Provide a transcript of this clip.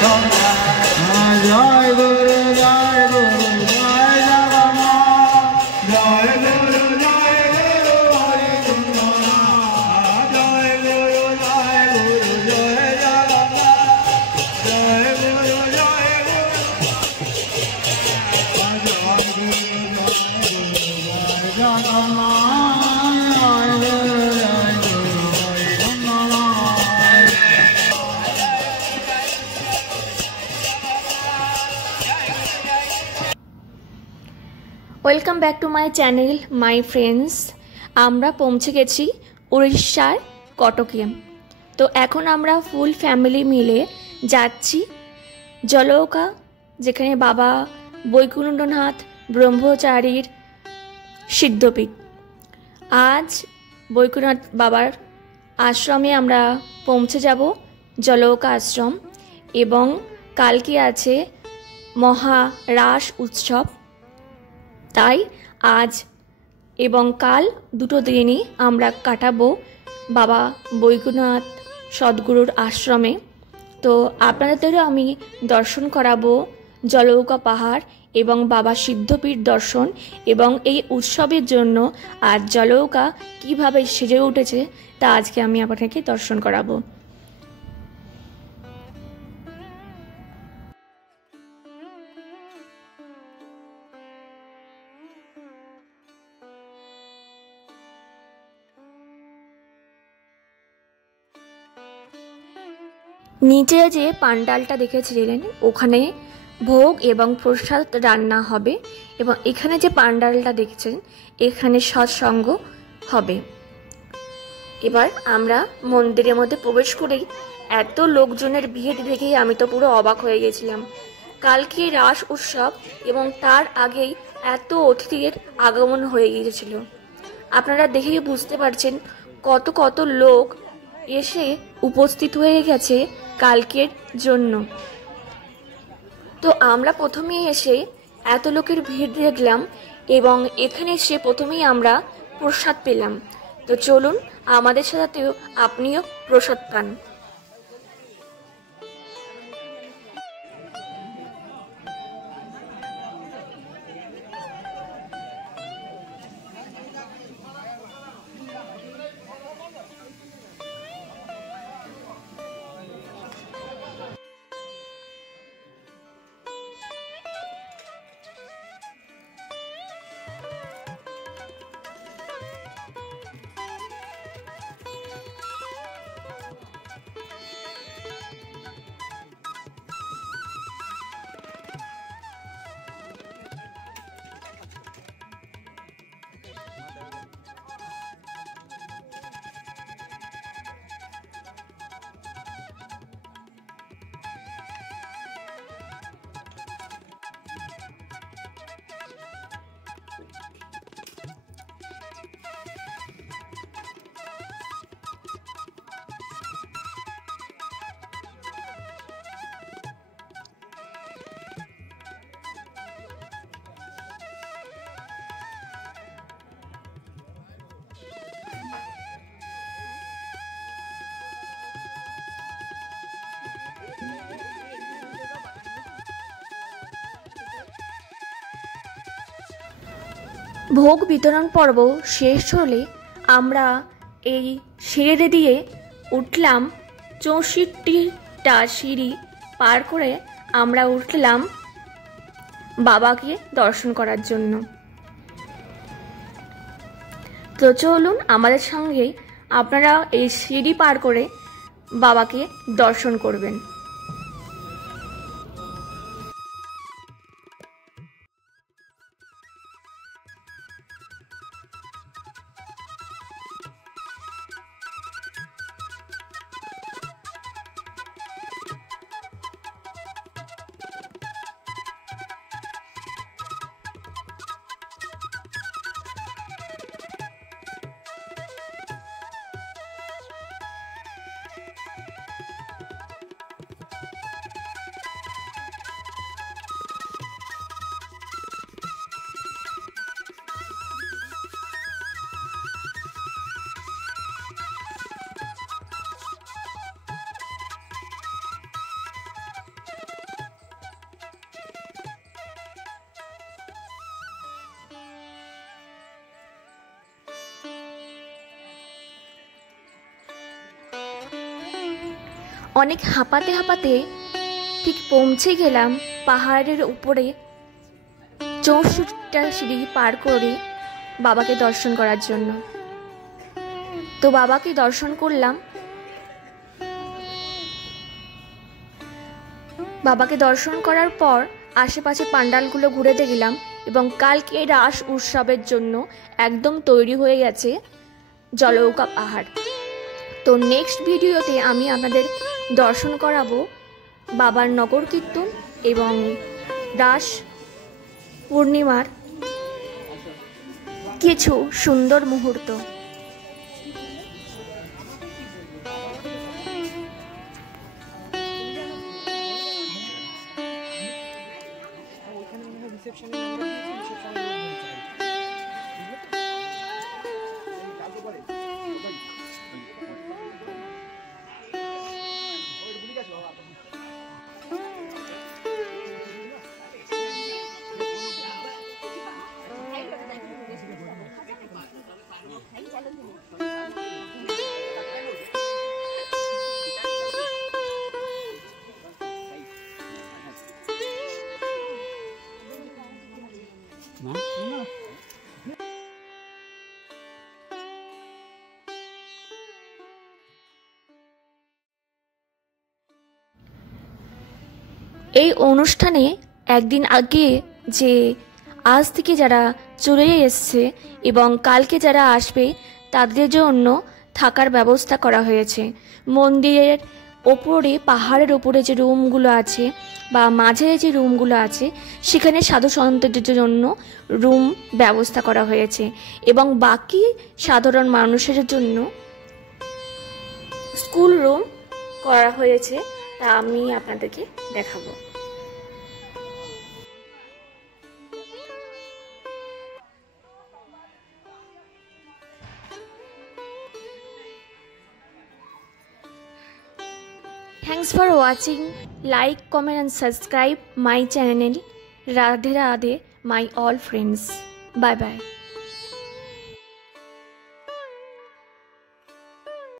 Joy Guru Joy Guru Joy জগন্নাথ Joy Guru Joy Guru হরি জগন্নাথ Joy Guru Joy Guru Joy জগন্নাথ Joy Guru Joy Guru welcome back to my channel my friends. আমরা পৌঁছে গেছি উড়িষ্যার কটকে। তো এখন আমরা full family মিলে যাচ্ছি জলৌকা, যেখানে বাবা বৈকুণ্ঠনাথ ব্রহ্মচারীর সিদ্ধপীঠ। আজ বৈকুণ্ঠনাথ বাবার আশ্রমে আমরা পৌঁছে যাব, জলৌকা আশ্রম, এবং কালকে আছে মহা রাস উৎসব। তাই আজ এবং কাল দুটো দিনই আমরা কাটাবো বাবা বৈকুণ্ঠনাথ সদ্গুরুর আশ্রমে। তো আপনাদেরও আমি দর্শন করাবো জলৌকা পাহাড় এবং বাবা সিদ্ধপীঠ দর্শন, এবং এই উৎসবের জন্য আজ জলৌকা কিভাবে সেজে উঠেছে তা আজকে আমি আপনাকে দর্শন করাবো। নিচে যে পান্ডালটা দেখেছিলেন ওখানে ভোগ এবং প্রসাদ রান্না হবে, এবং এখানে যে পান্ডালটা দেখছেন এখানে সৎসঙ্গ হবে। এবার আমরা মন্দিরের মধ্যে প্রবেশ করেই এত লোকজনের ভিড় দেখেই আমি তো পুরো অবাক হয়ে গেছিলাম। কালকে রাস উৎসব এবং তার আগেই এত অতিথির আগমন হয়ে গিয়েছিল। আপনারা দেখেই বুঝতে পারছেন কত কত লোক এসে উপস্থিত হয়ে গেছে কালকের জন্য। তো আমরা প্রথমেই এসে এত লোকের ভিড় দেখলাম এবং এখানে এসে প্রথমেই আমরা প্রসাদ পেলাম। তো চলুন আমাদের সাথেও আপনিও প্রসাদ পান। ভোগ বিতরণ পর্ব শেষ হলে আমরা এই সিঁড়ি দিয়ে উঠলাম 64টা সিঁড়ি পার করে আমরা উঠলাম বাবাকে দর্শন করার জন্য। তো চলুন আমাদের সঙ্গে আপনারা এই সিঁড়ি পার করে বাবাকে দর্শন করবেন। অনেক হাঁপাতে হাঁপাতে ঠিক পৌঁছে গেলাম পাহাড়ের উপরে 64টা সিঁড়ি পার করে বাবাকে দর্শন করার জন্য। তো বাবাকে দর্শন করলাম। বাবাকে দর্শন করার পর আশেপাশে পান্ডালগুলো ঘুরে দেখলাম এবং কালকে রাস উৎসবের জন্য একদম তৈরি হয়ে গেছে জলৌকা পাহাড়। তো নেক্সট ভিডিওতে আমি আপনাদের দর্শন করাবো বাবার নগর কীর্তন এবং রাস পূর্ণিমার কিছু সুন্দর মুহূর্ত। এই অনুষ্ঠানে একদিন আগে যে আজ থেকে যারা চলে এসছে এবং কালকে যারা আসবে তাদের জন্য থাকার ব্যবস্থা করা হয়েছে। মন্দিরের ওপরে পাহাড়ের ওপরে যে রুমগুলো আছে বা মাঝে যে রুমগুলো আছে সেখানে সাধু সন্তদের জন্য রুম ব্যবস্থা করা হয়েছে এবং বাকি সাধারণ মানুষের জন্য স্কুল রুম করা হয়েছে, তা আমি আপনাদেরকে দেখাবো। Thanks for watching. Like, comment and subscribe my channel. Radhe Radhe, my all friends. Bye bye.